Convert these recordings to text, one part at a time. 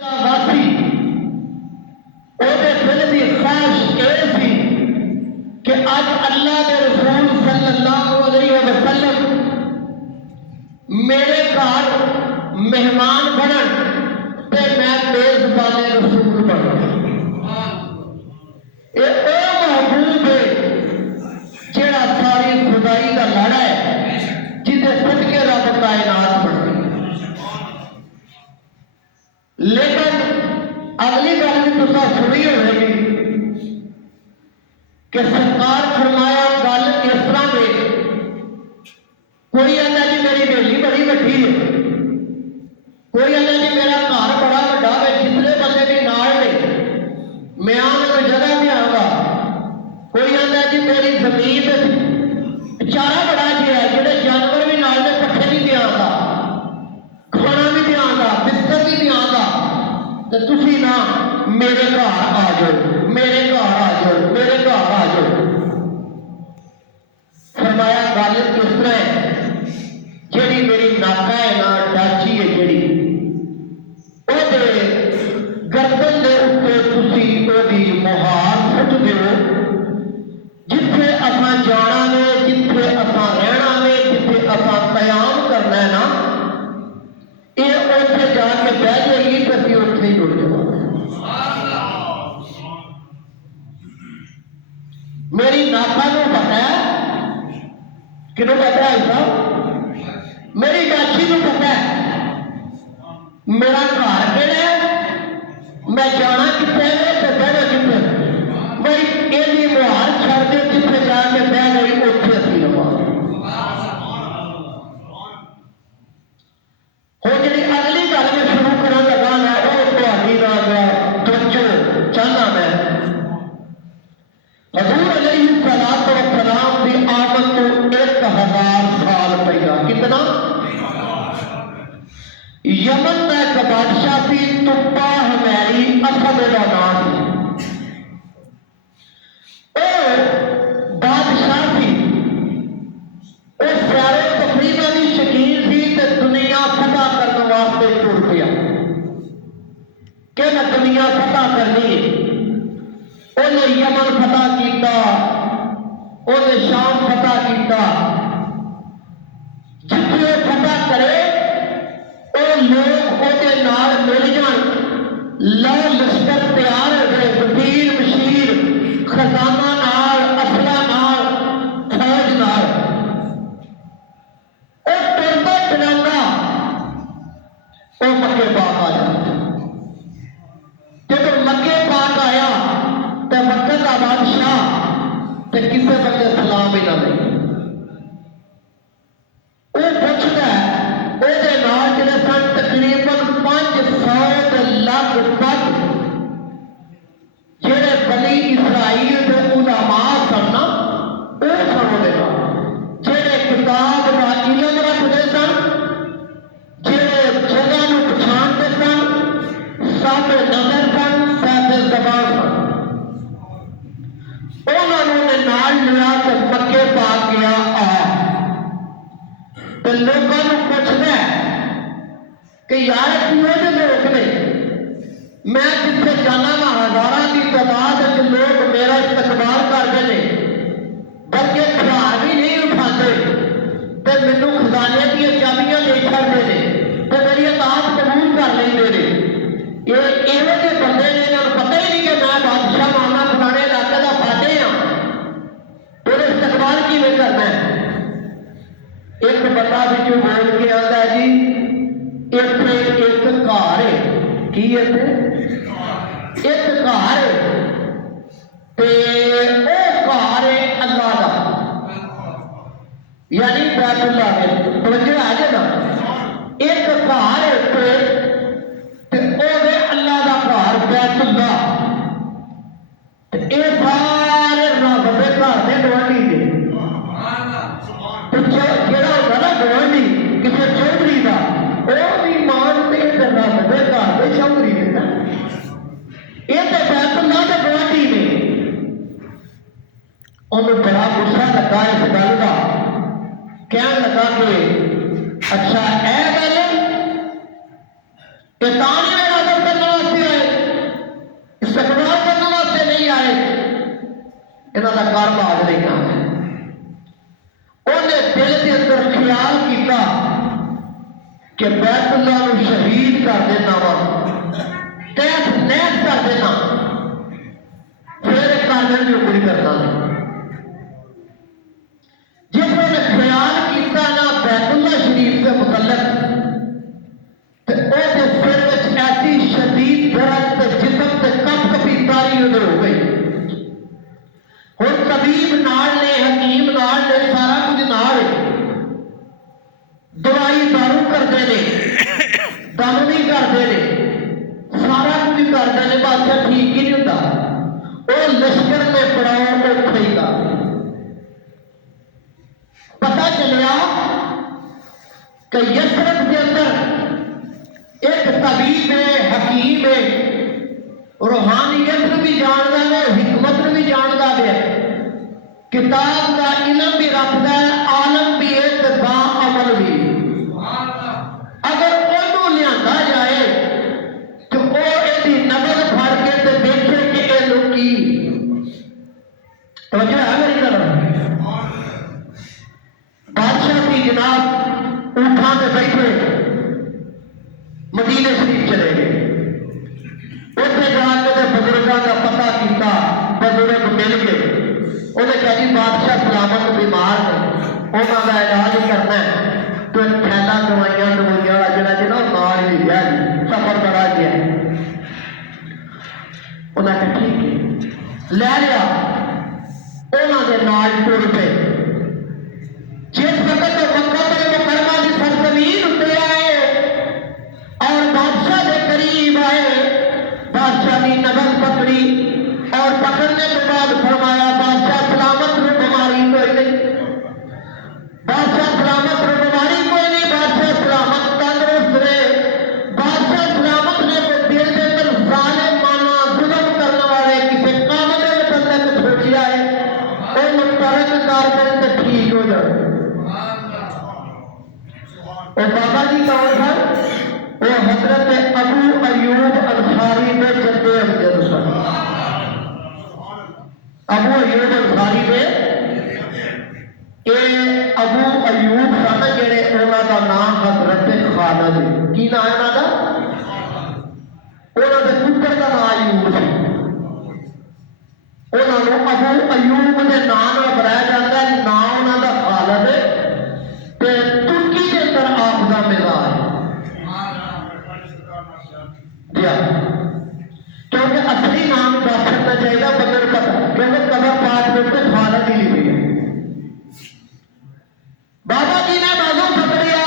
ਵਾਸੀ ਉਹਦੇ ਦਿਲ ਦੀ ਖਾਹਿਸ਼ ਇਹ ਸੀ ਕਿ ਅੱਜ ਅੱਲਾਹ ਦੇ ਰਸੂਲ ਸੱਲੱਲਾਹੁ ਅਲੈहि ਵਸੱਲਮ ਮੇਰੇ ਘਰ ਮਹਿਮਾਨ ਬਣਨ ਤੇ ਮੈਂ ਮੇਜ਼ਬਾਨ ਰਸੂਲ ਬਣਾ। ਇਹ ਉਹ महबूब है ਜਿਹੜਾ ਸਾਰੀ ਖੁਦਾਈ ਦਾ ਲਾੜਾ ਹੈ, ਜਿਹਦੇ ਸਦਕੇ ਰੱਬ ਕਾਇਨਾਤ ਬਣੀ। लेकिन अगली गल भी तुसा सुनी होगी कि सरकार फरमाया गल इस तरह में, कोई कहता जी मेरी बेली बड़ी वड्डी है, कोई कहता जी मेरा घर बड़ा वड्डा है, जितने बंदे भी नाल ने मैं उन्हें जगह देंगा, कोई कहता जी मेरी जमीन चारा बड़ा जी है, जोड़े जानवर भी नाल ने पट्ठे नहीं देंगा, खाना भी देंगा, बिस्तर भी देंगा, तो तुसी ना मेरे घर आ जाओ, मेरे घर आ जाओ, मेरे घर आ जाओ। फरमाया गल इस तरह है, जेड़ी मेरी नाका है ना, डाची है जेड़ी, ओदे गर्दन दे उत्ते तुसी ओदी मुहार सुट दिओ, जिथे असां जाना वे, जिथे असां रहना वे, जिथे असां कयाम करना है ना, ये उत्थे जाके बह जाएगी तो असीं उत्थे ही जुड़ जावांगे। मेरी नाका को पता है, किनू पता है साहब? मेरी चाची को पता है मेरा घर केड़ा है, मैं जाना कितने है तो बहना कितने, भाई ये मुहार छड़ दे, जिथे जाके बह गई उत्थे असीं रहांगे। हुण जिहड़ी अगली गल मैं शुरू करन लगा मैं वो तुहाडी नाल तवज्जो चाहना। मैं हजूर अलैहिस्सलातु वस्सलाम की आमद तो 1000 साल पहला, कितना यमन का एक बादशाह सी, तुब्बा हमैरी असद का नाम सी। वो बादशाह सी, वो सारे तकरीबन की शकीन सी ते दुनिया फतह करने वास्ते टुर पिया कि मैं दुनिया फतह करनी है। उन्हें यमन फतह किया, उन्हें शाम फतह किया, जिथे फतह करे वो लोग ਉਹਦੇ ਨਾਲ मिल जान, ला लश्कर तैयार हो गए, वजीर मशीर खजाना नाल, असला नाल, फौज नाल, टुरदा चलांदा वो मक्के पाक आ जाता। जब मक्के पाक आया तो मक्के का बादशाह तो किसी बंदे सलाम ही ना दे, वो पूछता है ਉਹਦੇ ਨਾਲ ਜਿਹੜੇ ਸਨ ਤਕਰੀਬਨ 500 ਲੱਖ ਬੱਚ ਜਿਹੜੇ ਬਨੀ ਇਸਰਾਈਲ ਦੇ ਉਲਮਾ ਸਨ ਨਾ, ਉਹ ਸਨ ਉਹਦੇ ਨਾਲ, ਜਿਹੜੇ ਕਿਤਾਬ ਦਾ ਇਲਮ ਰੱਖਦੇ ਸਨ, ਜਿਹੜੇ ਜਗ੍ਹਾ ਨੂੰ ਪਛਾਣਦੇ ਸਨ, ਸਾਹਮਣੇ ਨਜ਼ਰ ਸਨ, ਸਾਹਮਣੇ ਜ਼ਬਾਨ ਸਨ, ਉਹਨਾਂ ਨੂੰ ਉਹਨੇ ਨਾਲ ਲਿਆ ਕੇ ਮੱਕੇ ਪਾ ਗਿਆ ਆ ਤੇ ਲੋਕਾਂ ਨੂੰ ਪੁੱਛਦਾ कि यार किए जो लोग ने, मैं जिथे जाना वा हजारों की तादाद लोग मेरा इस्तकबाल करते हैं, बल्कि हथियार भी नहीं उठाते, तो मैनू खजाने दी चाबियां दे छड़ते हैं, तो मेरी अताअत कबूल कर लेंगे ने। ये इहो जे बंदे ने, इन्हां नूं पता ही नहीं कि मैं बादशाह माना फलाने इलाके का फाटे हाँ, तो इस्तकबाल किवें करना है। एक बंदा विचों बोल के आंदा जी इत्थे एक घर है, की इत्थे एक घर ते ओ घर है अल्लाह दा, यानी बैतुल्लाह में तवज्जो आ जाए ना, एक घर है ते ओदे अल्लाह दा घर बैतुल्लाह, ते ए सारे रब दे घर दे गवांढी ने, जेड़ा होंदा ना गवांढी किसी चौधरी का, वो भी मानते रब दे घर दे चौधरी ने ना, ये तो बैतुल्लाह दे गवांढी ने। उन्हें बड़ा गुस्सा लगा इस गल का, कहने लगा कि अच्छा ऐ गल तां नहीं मेरा अदब करना इन्हां दा कारोबार नहीं नाम है। उन्हें दिल के अंदर ख्याल किया कि बैतुल्लाह नूं शहीद कर देना वा, तहस नहस कर देना, फिर करने की पूरी करना नहीं। जिस उन्हें ख्याल किया ना बैतुल्लाह शरीफ के मुतल्लक, तो उसके सिर में ऐसी शदीद दर्द जिस्म से कप कपी तारी उधर हो गई। हुण तबीब नाल ने, हकीम नाल ने, सारा कुछ नाल है, दवाई दारू करते ने, दम भी करते ने, सारा कुछ करते हैं, बादशाह ठीक ही नहीं होता। वो लश्कर में पड़ाव औखा ही था। पता चलिया कि यसरफ के अंदर एक तबीब है, हकीम है, रूहानियत भी जानता है, हिकमत भी जानता है, किताब का इलम भी रखता है, आलम भी है, तो बाअमल भी। अगर उन्होंने लिया जाए तो वो यदि नबज फड़ के तो देखे कि ये लोग की तो है मेरी तरफ। बादशाह की जनाब ऊँटा में बैठे मदीने शरीफ चले गए। उत्थे जाकर बुजुर्गों का पता किया, बुजुर्ग मिल गए। उन्हें कहा जी बादशाह सलामत बीमार ने, उन्होंने इलाज करना है, तो थैला दवाइयां दवाइयां वाला जरा नाल ही गया जी, सफर बड़ा गया। उन्हें कहा ठीक है, लै लिया, उन्होंने नाल टुर पे। जिस वक्त मक्का मुकरमा की सरजमीन उत्ते आए और बादशाह के करीब आए, बादशाह की नबज पकड़ी और पकड़ने के बाद फरमाया बादशाह सलामत में बीमारी कोई नहीं, बादशाह सलामत में बीमारी कोई नहीं, बादशाह सलामत तंदुरुस्त रहे। बादशाह सलामत ने को दिल के अंदर जालिम माना जुल्म करने वाले किसी काम के मुतल्लिक सोचिया है, वो तरक कर दें तो ठीक हो जाए। और बाबा जी कौन था? वो हजरत अबू अयूब अंसारी में जद्दे अमजद सन। अबू अयूब अंसारी में अबू अयूब सन जेड़े, उन्हों का नाम हजरत खालिद। की नाम है उन्हों का? उन्होंने पुत्र का नाम अयूब सी। उन्होंने अबू अयूब के नाम बनाया जाता है, नाम उन्हों का खालिद। तुर्की के अंदर आपदा मिला है, क्योंकि असली नाम दस सकना चाहिए बंदे को पता, क्योंकि कबर पाठ में तो खालिद ही लिखी है। बाबा जी ने बाजू पकड़िया,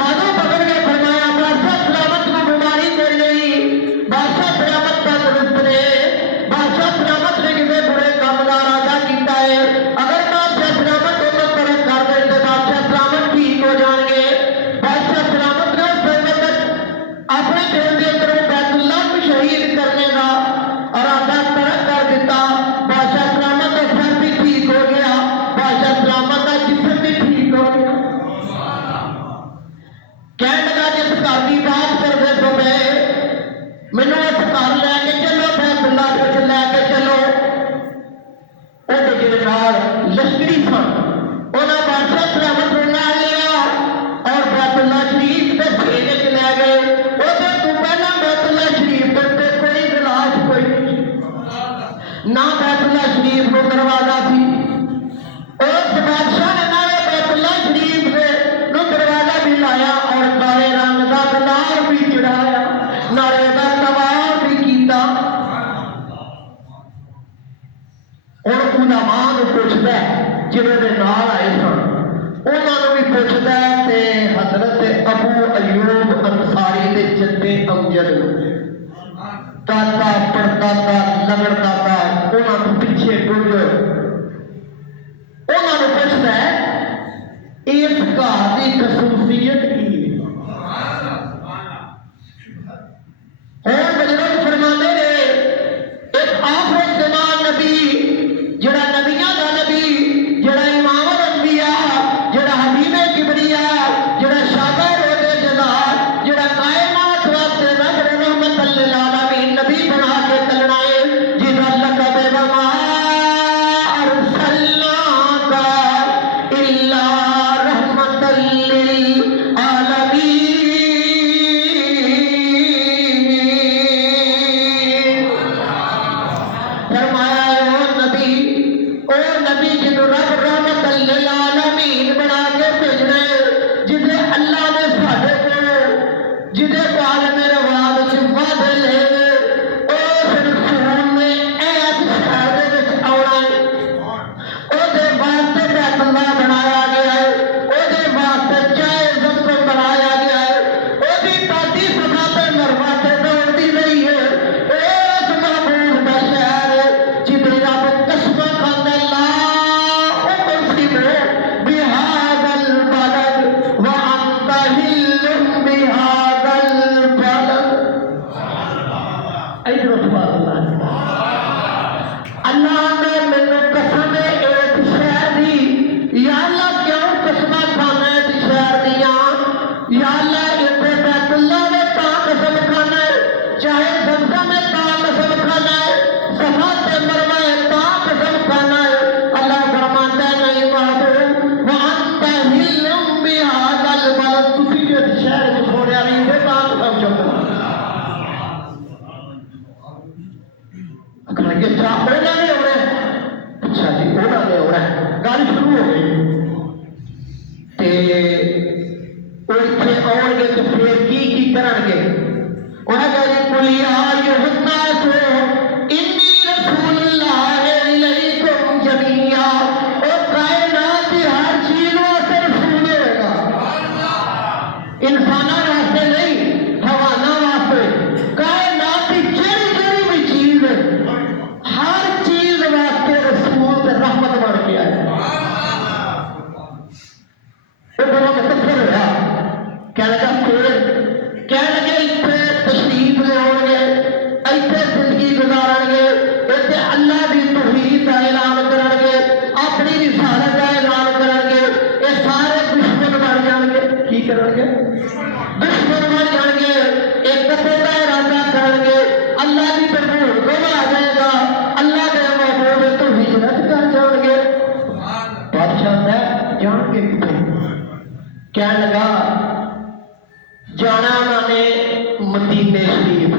बाजू पकड़ के फरमाया बादशाह सलामत को बीमारी कोई नहीं, बादशाह सलामत तंदुरुस्त ने, बादशाह सलामत ने किसी बुरे काम का इरादा किया है। अगर बादशाह सलामत दोनों तरफ कर दे तो बादशाह सलामत ठीक हो जाएंगे। बादशाह सलामत ने उस वक्त अपने दिल के अंदर बैतुल्लाह को शहीद करने का इरादा तरक कर दिता। बादशाह सलामत का सर भी ठीक हो गया, बादशाह सलामत का जिस्म भी ठीक हो गया। कहने लगा जिस घर की बात करते समय मैनू उस घर लैके चलो, बैतुल्लाह कुछ लैके चलो। वो जिम्मेदार लश्करी सन, उन्होंने बादशाह सलामत को नाल लिया और बैतुल्लाह शरीफ के घेरे च लै गए। उधर तो पहला बैतुल्लाह शरीफ के कोई गिलास कोई नहीं, ना बैतुल्लाह शरीफ को दरवाजा थी। उस बादशाह ने नाले बैतुल्लाह शरीफ के दरवाजा भी लाया और काले रंग का गुलाब भी चढ़ाया, नाले का तवाफ भी किया। हुण उलमा नूं पुछदा जिन्होंने नाल आए सन, उन्होंने भी पुछदा ते हजरत अबू अयूब अंसारी के जद्दे अमजद दादा परदादा लगड़दादा उन्होंने पिछे टुर गए। उन्होंने पुछदा इस घर की खसूसियत की है। बुजुर्ग फरमाते ने एक आखिर जमान नबी, जड़ा नबियां का नबी, जड़ा इमाम अंबिया, जड़ा हबीब किबरिया, जड़ा शाबा रोज़े जज़ार, जड़ा कायनात वास्ते रब रहमत लिल आलमीन नबी बना के चलना है, जिहदा लक़ब है मदीने शरीफ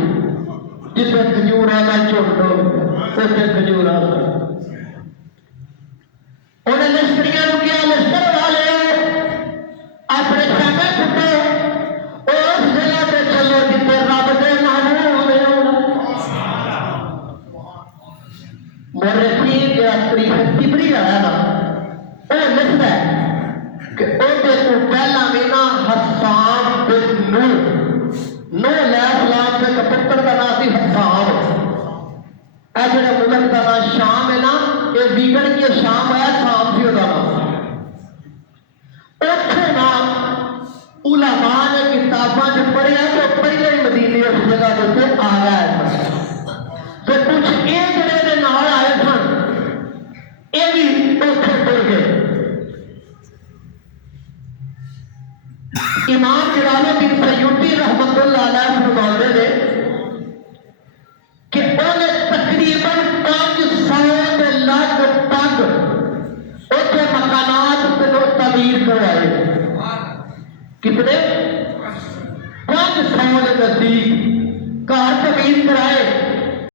जिथे खजूरा का झुंड उसे खजूरा उन्हें लश्करिया किया लश्कर वाले अपने खेमे पुटो उस जगह पे चलो जिथे रब के महबूब मेरे ठीक यात्री तिबरी आया ना वो लिखता है कि उहदे तो पहला भी ना हस्सान बिन नूह अलैहिस्सलाम के पुत्र का नाम सी हस्सान ए जेड़ा मुल्क का नाम शाम है ना ये बिगड़ के शाम आया शाम सी उसका नाम उत्थे ना उलमा ने किताबां च पढ़िया तो पहले ही मदीने उस जगह के उत्ते आ गया तो कुछ ये जड़े दे नाल आए सन ये भी उत्थे टुर गए इमाम जलालुद्दीन सयूती रहमतुल्लाह अलैह फरमाते ने कि उन्हें तकरीबन 500 के लगभग उत्थे मकानात को तमीर करवाए कितने 500 के नजदीक घर तमीर कराए